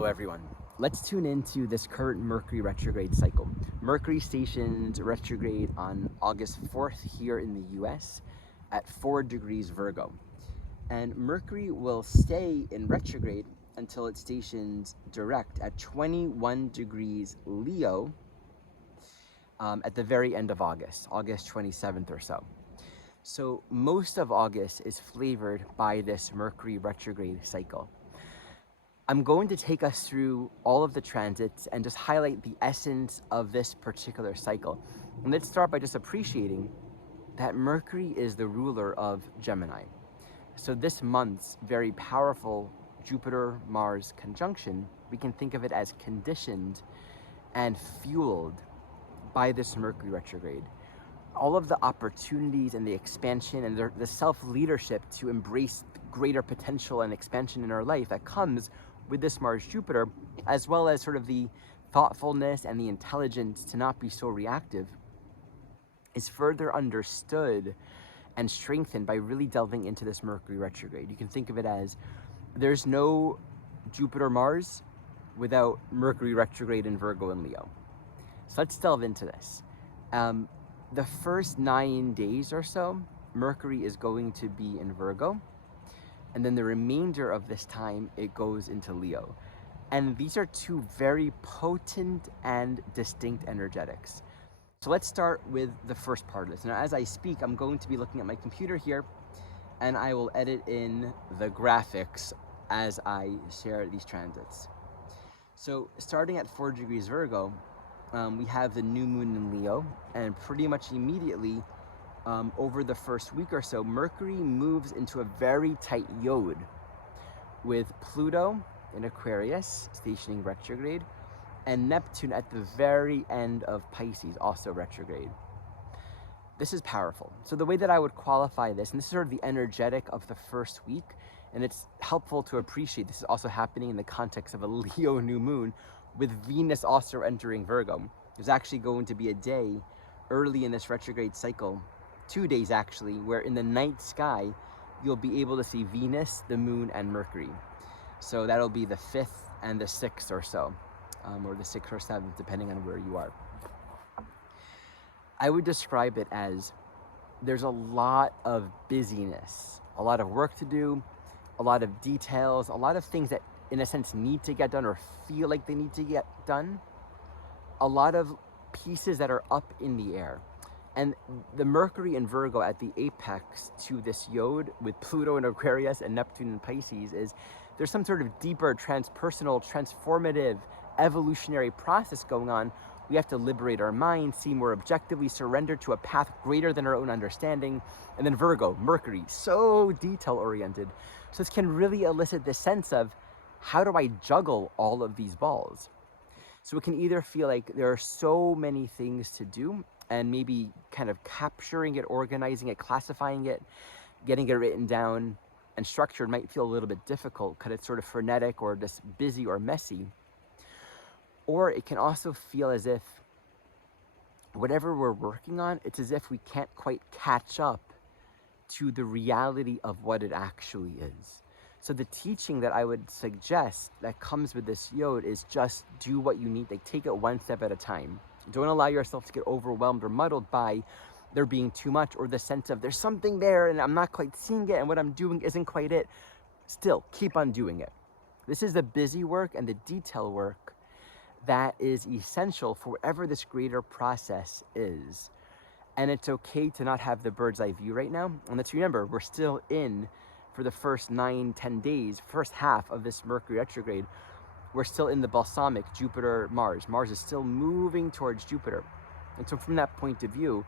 Hello everyone. Let's tune into this current Mercury retrograde cycle. Mercury stations retrograde on August 4th here in the US at 4 degrees Virgo. And Mercury will stay in retrograde until it stations direct at 21 degrees Leo at the very end of August 27th or so. So most of August is flavored by this Mercury retrograde cycle. I'm going to take us through all of the transits and just highlight the essence of this particular cycle. And let's start by just appreciating that Mercury is the ruler of Gemini. So this month's very powerful Jupiter-Mars conjunction, we can think of it as conditioned and fueled by this Mercury retrograde. All of the opportunities and the expansion and the self-leadership to embrace greater potential and expansion in our life that comes with this Mars-Jupiter, as well as sort of the thoughtfulness and the intelligence to not be so reactive, is further understood and strengthened by really delving into this Mercury retrograde. You can think of it as there's no Jupiter-Mars without Mercury retrograde in Virgo and Leo. So let's delve into this. The first 9 days or so, Mercury is going to be in Virgo. And then the remainder of this time, it goes into Leo. And these are two very potent and distinct energetics. So let's start with the first part of this. Now, as I speak, I'm going to be looking at my computer here, and I will edit in the graphics as I share these transits. So starting at 4 degrees Virgo, we have the new moon in Leo, and pretty much immediately, over the first week or so, Mercury moves into a very tight yod with Pluto in Aquarius, stationing retrograde, and Neptune at the very end of Pisces, also retrograde. This is powerful. So the way that I would qualify this, and this is sort of the energetic of the first week, and it's helpful to appreciate this is also happening in the context of a Leo new moon, with Venus also entering Virgo. There's actually going to be a day early in this retrograde cycle, 2 days actually, where in the night sky, you'll be able to see Venus, the moon, and Mercury. So that'll be the 5th and the 6th or so, or the 6th or 7th, depending on where you are. I would describe it as there's a lot of busyness, a lot of work to do, a lot of details, a lot of things that in a sense need to get done or feel like they need to get done, a lot of pieces that are up in the air. And the Mercury in Virgo at the apex to this yod with Pluto in Aquarius and Neptune in Pisces is there's some sort of deeper transpersonal, transformative, evolutionary process going on. We have to liberate our mind, see more objectively, surrender to a path greater than our own understanding. And then Virgo, Mercury, so detail-oriented. So this can really elicit this sense of, how do I juggle all of these balls? So it can either feel like there are so many things to do, and maybe kind of capturing it, organizing it, classifying it, getting it written down and structured might feel a little bit difficult because it's sort of frenetic or just busy or messy. Or it can also feel as if whatever we're working on, it's as if we can't quite catch up to the reality of what it actually is. So the teaching that I would suggest that comes with this yod is just do what you need, like take it one step at a time. Don't allow yourself to get overwhelmed or muddled by there being too much or the sense of there's something there and I'm not quite seeing it and what I'm doing isn't quite it. Still, keep on doing it. This is the busy work and the detail work that is essential for whatever this greater process is. And it's okay to not have the bird's eye view right now. And let's remember, we're still in for the first 9-10 days, first half of this Mercury retrograde. We're still in the balsamic Jupiter-Mars. Mars is still moving towards Jupiter. And so from that point of view,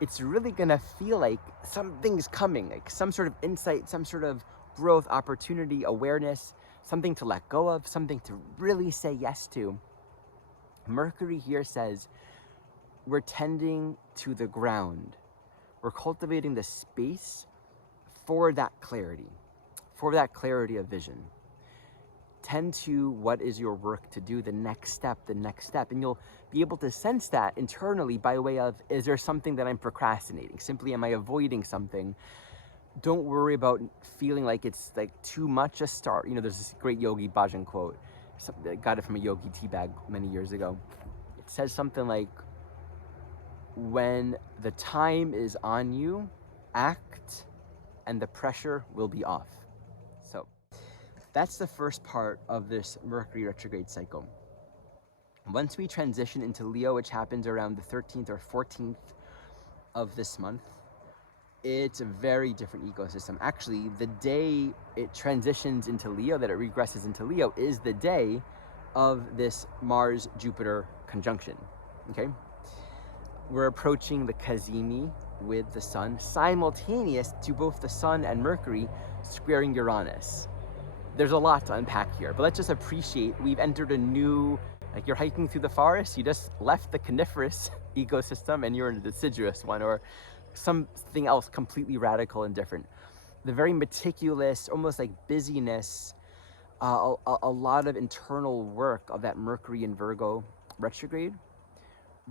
it's really gonna feel like something's coming, like some sort of insight, some sort of growth, opportunity, awareness, something to let go of, something to really say yes to. Mercury here says, we're tending to the ground. We're cultivating the space for that clarity of vision. Tend to what is your work to do, the next step. And you'll be able to sense that internally by way of, is there something that I'm procrastinating? Simply, am I avoiding something? Don't worry about feeling like it's like too much a start. You know, there's this great Yogi Bhajan quote. I got it from a yogi tea bag many years ago. It says something like, when the time is on you, act, and the pressure will be off. So that's the first part of this Mercury retrograde cycle. Once we transition into Leo, which happens around the 13th or 14th of this month, it's a very different ecosystem. Actually, the day it transitions into Leo, that it regresses into Leo, is the day of this Mars-Jupiter conjunction, okay? We're approaching the Cazimi with the Sun, simultaneous to both the Sun and Mercury squaring Uranus. There's a lot to unpack here, but let's just appreciate we've entered a new, like you're hiking through the forest, you just left the coniferous ecosystem and you're in a deciduous one, or something else completely radical and different. The very meticulous, almost like busyness, a lot of internal work of that Mercury in Virgo retrograde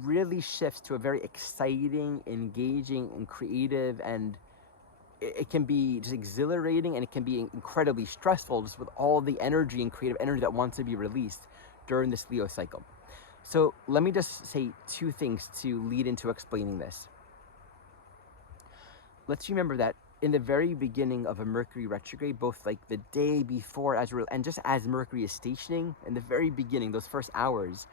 really shifts to a very exciting, engaging, and creative, and it can be just exhilarating, and it can be incredibly stressful, just with all the energy and creative energy that wants to be released during this Leo cycle. So let me just say two things to lead into explaining this. Let's remember that in the very beginning of a Mercury retrograde, both like the day before and just as Mercury is stationing, in the very beginning, those first hours,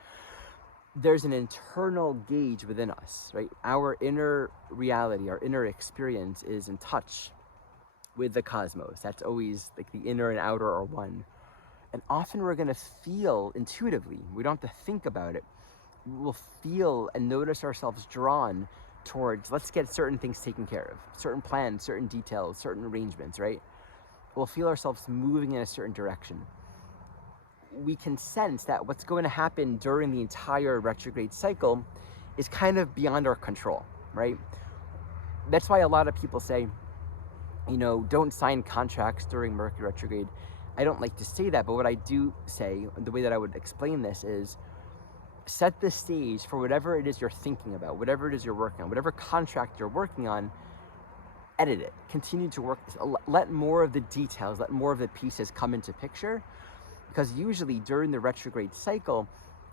there's an internal gauge within us, right? Our inner reality, our inner experience is in touch with the cosmos. That's always like the inner and outer are one. And often we're gonna feel intuitively, we don't have to think about it, we'll feel and notice ourselves drawn towards, let's get certain things taken care of, certain plans, certain details, certain arrangements, right? We'll feel ourselves moving in a certain direction. We can sense that what's going to happen during the entire retrograde cycle is kind of beyond our control, right? That's why a lot of people say, you know, don't sign contracts during Mercury retrograde. I don't like to say that, but what I do say, the way that I would explain this is, set the stage for whatever it is you're thinking about, whatever it is you're working on, whatever contract you're working on, edit it, continue to work, let more of the details, let more of the pieces come into picture, because usually during the retrograde cycle,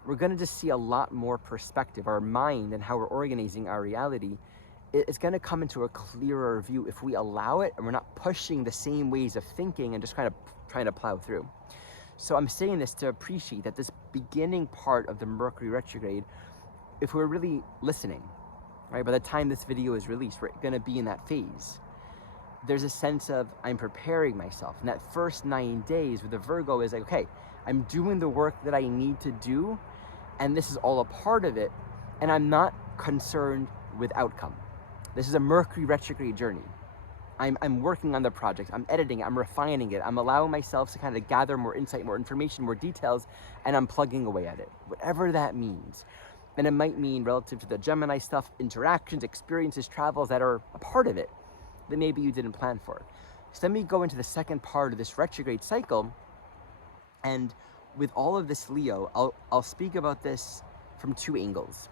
we're going to just see a lot more perspective. Our mind and how we're organizing our reality is going to come into a clearer view if we allow it, and we're not pushing the same ways of thinking and just trying to plow through. So I'm saying this to appreciate that this beginning part of the Mercury retrograde, if we're really listening, right, by the time this video is released, we're going to be in that phase. There's a sense of, I'm preparing myself. And that first 9 days with the Virgo is like, okay, I'm doing the work that I need to do, and this is all a part of it, and I'm not concerned with outcome. This is a Mercury retrograde journey. I'm working on the project, I'm editing it, I'm refining it, I'm allowing myself to kind of gather more insight, more information, more details, and I'm plugging away at it, whatever that means. And it might mean, relative to the Gemini stuff, interactions, experiences, travels that are a part of it that maybe you didn't plan for. So let me go into the second part of this retrograde cycle, and with all of this Leo, I'll speak about this from two angles.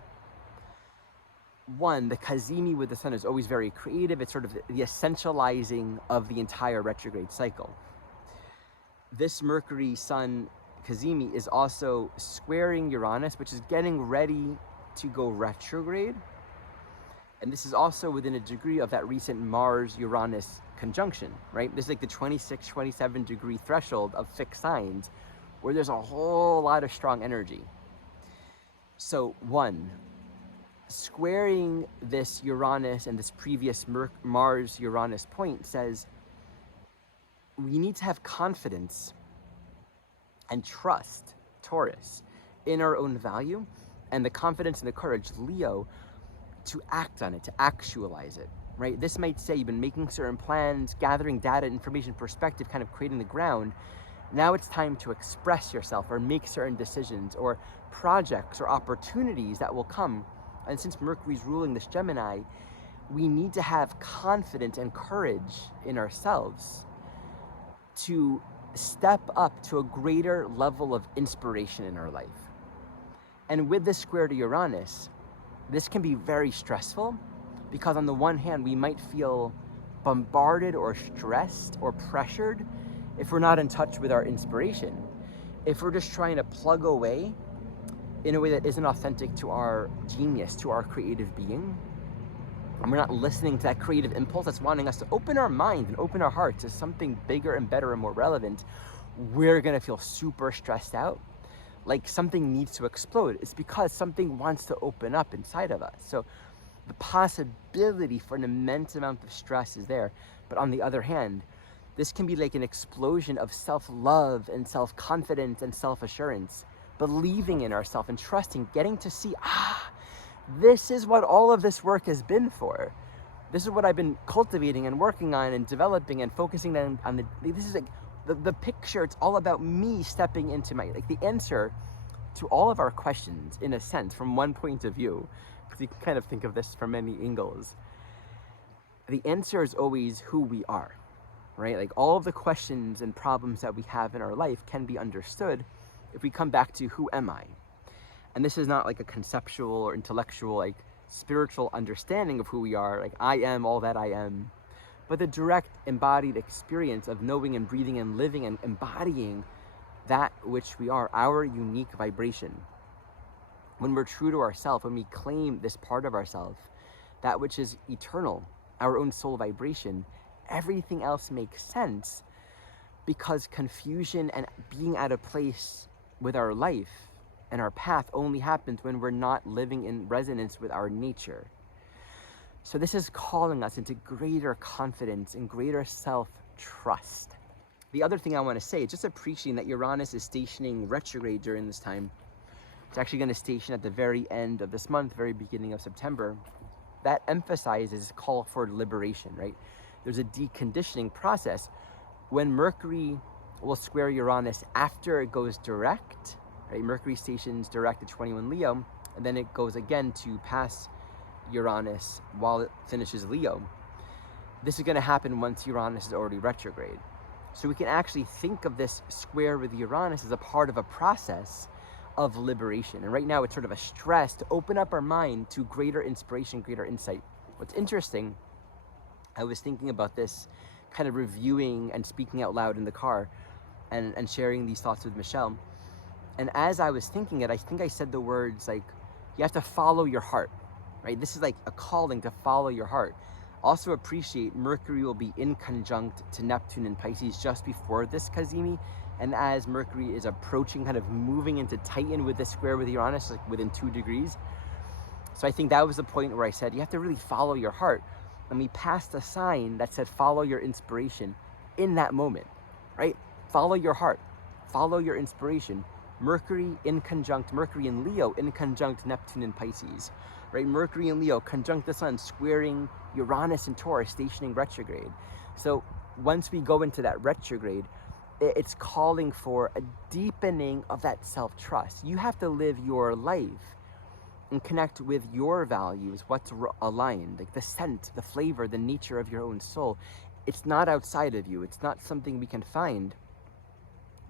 One, the Cazimi with the Sun is always very creative. It's sort of the essentializing of the entire retrograde cycle. This Mercury Sun Cazimi is also squaring Uranus, which is getting ready to go retrograde. And this is also within a degree of that recent Mars-Uranus conjunction, right? This is like the 26, 27 degree threshold of fixed signs where there's a whole lot of strong energy. So one, squaring this Uranus and this previous Mars-Uranus point says we need to have confidence and trust, Taurus, in our own value, and the confidence and the courage, Leo, to act on it, to actualize it, right? This might say you've been making certain plans, gathering data, information, perspective, kind of creating the ground. Now it's time to express yourself or make certain decisions or projects or opportunities that will come. And since Mercury's ruling this Gemini, we need to have confidence and courage in ourselves to step up to a greater level of inspiration in our life. And with this square to Uranus, this can be very stressful because on the one hand, we might feel bombarded or stressed or pressured if we're not in touch with our inspiration. if we're just trying to plug away in a way that isn't authentic to our genius, to our creative being, and we're not listening to that creative impulse that's wanting us to open our mind and open our hearts to something bigger and better and more relevant, we're gonna feel super stressed out, like something needs to explode. It's because something wants to open up inside of us. So the possibility for an immense amount of stress is there. But on the other hand, this can be like an explosion of self-love and self-confidence and self-assurance, believing in ourselves and trusting, getting to see, this is what all of this work has been for. This is what I've been cultivating and working on and developing and focusing on this is like the picture. It's all about me stepping into like the answer to all of our questions, in a sense, from one point of view, because you can kind of think of this from many angles. The answer is always who we are, right? Like all of the questions and problems that we have in our life can be understood if we come back to who am I? And this is not like a conceptual or intellectual, like spiritual understanding of who we are, like I am all that I am, but the direct embodied experience of knowing and breathing and living and embodying that which we are, our unique vibration. When we're true to ourselves, when we claim this part of ourselves, that which is eternal, our own soul vibration, everything else makes sense, because confusion and being out of place with our life and our path only happens when we're not living in resonance with our nature. So this is calling us into greater confidence and greater self-trust. The other thing I want to say is just appreciating that Uranus is stationing retrograde during this time. It's actually going to station at the very end of this month, very beginning of September. That emphasizes call for liberation, right? There's a deconditioning process. When Mercury will square Uranus after it goes direct, right? Mercury stations direct at 21 Leo, and then it goes again to pass Uranus while it finishes Leo. This is going to happen once Uranus is already retrograde. So we can actually think of this square with Uranus as a part of a process of liberation. And right now it's sort of a stress to open up our mind to greater inspiration, greater insight. What's interesting, I was thinking about this, kind of reviewing and speaking out loud in the car and sharing these thoughts with Michelle. And as I was thinking it, I think I said the words like, you have to follow your heart, right? This is like a calling to follow your heart. Also appreciate Mercury will be in conjunct to Neptune in Pisces just before this Kazemi. And as Mercury is approaching, kind of moving into Titan with this square with Uranus, like within 2 degrees. So I think that was the point where I said, you have to really follow your heart. And we passed a sign that said, follow your inspiration in that moment, right? Follow your heart, follow your inspiration. Mercury in conjunct, Mercury in Leo in conjunct Neptune in Pisces, right? Mercury in Leo conjunct the sun, squaring Uranus in Taurus, stationing retrograde. So once we go into that retrograde, it's calling for a deepening of that self-trust. You have to live your life and connect with your values, what's aligned, like the scent, the flavor, the nature of your own soul. It's not outside of you. It's not something we can find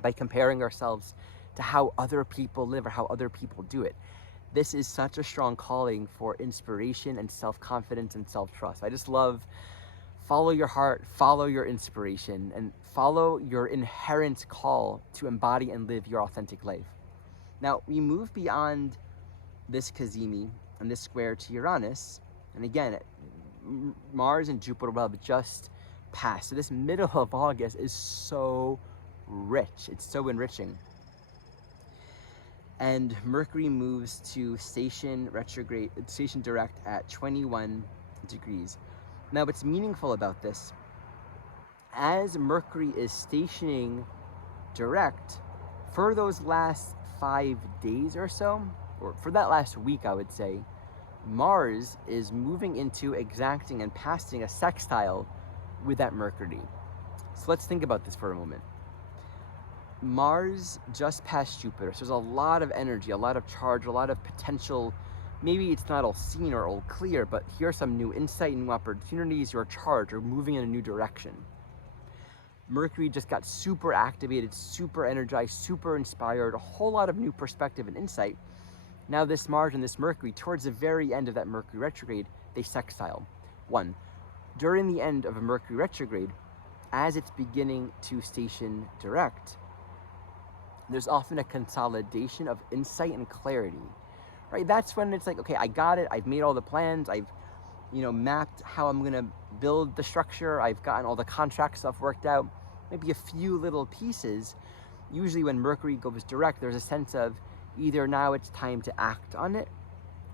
by comparing ourselves to how other people live or how other people do it. This is such a strong calling for inspiration and self-confidence and self-trust. I just love follow your heart, follow your inspiration, and follow your inherent call to embody and live your authentic life. Now, we move beyond this Kazemi and this square to Uranus, and again, Mars and Jupiter will have just passed. So this middle of August is so rich. It's so enriching. And Mercury moves to station retrograde, station direct at 21 degrees. Now, what's meaningful about this, as Mercury is stationing direct for those last 5 days or so, or for that last week, I would say, Mars is moving into exacting and passing a sextile with that Mercury. So let's think about this for a moment. Mars just passed Jupiter, so there's a lot of energy, a lot of charge, a lot of potential. Maybe it's not all seen or all clear, but here's some new insight, new opportunities, your charge, or moving in a new direction. Mercury just got super activated, super energized, super inspired, a whole lot of new perspective and insight. Now this Mars and this Mercury, towards the very end of that Mercury retrograde, they sextile. One, during the end of a Mercury retrograde, as it's beginning to station direct, there's often a consolidation of insight and clarity, right? That's when it's like, okay, I got it. I've made all the plans. I've, mapped how I'm gonna build the structure. I've gotten all the contract stuff worked out. Maybe a few little pieces. Usually when Mercury goes direct, there's a sense of either now it's time to act on it,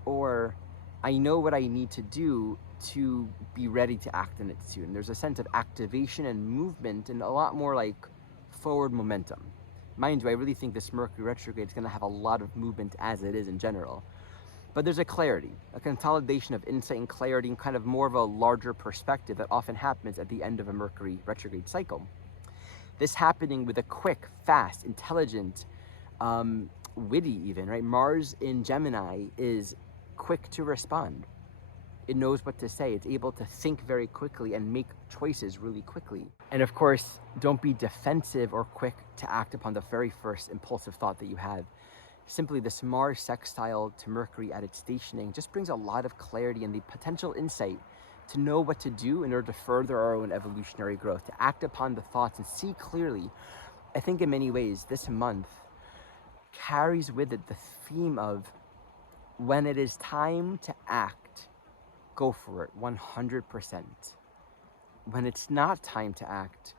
or I know what I need to do to be ready to act on it soon. There's a sense of activation and movement and a lot more like forward momentum. Mind you, I really think this Mercury retrograde is going to have a lot of movement as it is in general. But there's a clarity, a consolidation of insight and clarity, and kind of more of a larger perspective that often happens at the end of a Mercury retrograde cycle. This happening with a quick, fast, intelligent, witty even, right? Mars in Gemini is quick to respond. It knows what to say. It's able to think very quickly and make choices really quickly. And of course, don't be defensive or quick to act upon the very first impulsive thought that you have. Simply this Mars sextile to Mercury at its stationing just brings a lot of clarity and the potential insight to know what to do in order to further our own evolutionary growth, to act upon the thoughts and see clearly. I think in many ways, this month carries with it the theme of when it is time to act, go for it 100%. When it's not time to act,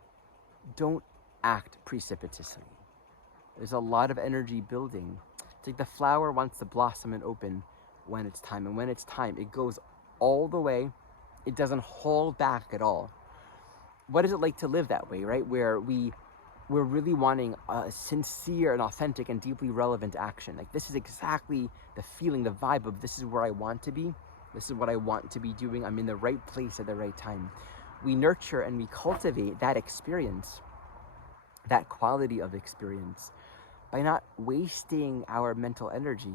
don't act precipitously. There's a lot of energy building. It's like the flower wants to blossom and open when it's time. And when it's time, it goes all the way. It doesn't hold back at all. What is it like to live that way, right? Where we're really wanting a sincere and authentic and deeply relevant action. Like this is exactly the feeling, the vibe of this is where I want to be. This is what I want to be doing. I'm in the right place at the right time. We nurture and we cultivate that experience, that quality of experience, by not wasting our mental energy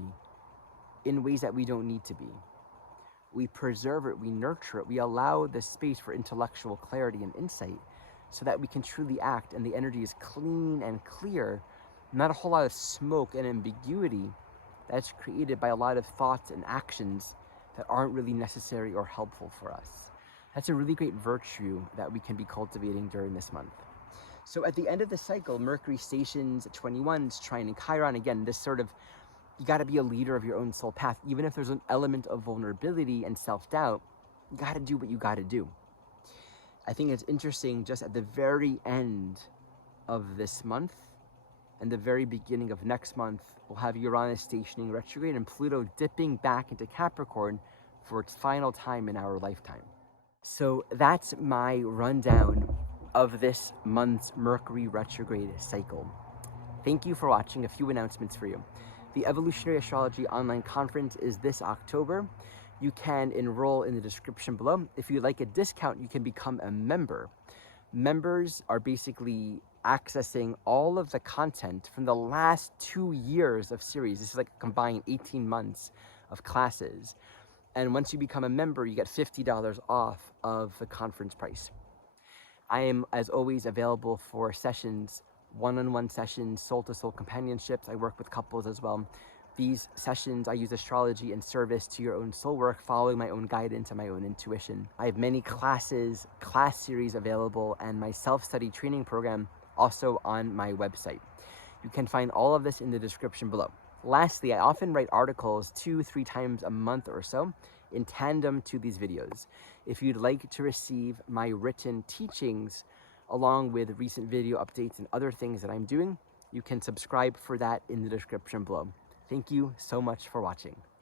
in ways that we don't need to be. We preserve it, we nurture it, we allow the space for intellectual clarity and insight so that we can truly act and the energy is clean and clear, not a whole lot of smoke and ambiguity that's created by a lot of thoughts and actions that aren't really necessary or helpful for us. That's a really great virtue that we can be cultivating during this month. So at the end of the cycle, Mercury stations at 21, it's trining Chiron. Again, this sort of, you got to be a leader of your own soul path. Even if there's an element of vulnerability and self-doubt, you got to do what you got to do. I think it's interesting, just at the very end of this month and the very beginning of next month, we'll have Uranus stationing retrograde and Pluto dipping back into Capricorn for its final time in our lifetime. So that's my rundown of this month's Mercury retrograde cycle. Thank you for watching. A few announcements for you. The Evolutionary Astrology Online Conference is this October. You can enroll in the description below. If you'd like a discount, you can become a member. Members are basically accessing all of the content from the last 2 years of series. This is like a combined 18 months of classes. And once you become a member, you get $50 off of the conference price. I am, as always, available for sessions, one-on-one sessions, soul-to-soul companionships. I work with couples as well. These sessions, I use astrology in service to your own soul work, following my own guidance and my own intuition. I have many classes, class series available, and my self-study training program also on my website. You can find all of this in the description below. Lastly, I often write articles 2-3 times a month or so in tandem to these videos. If you'd like to receive my written teachings along with recent video updates and other things that I'm doing, you can subscribe for that in the description below. Thank you so much for watching.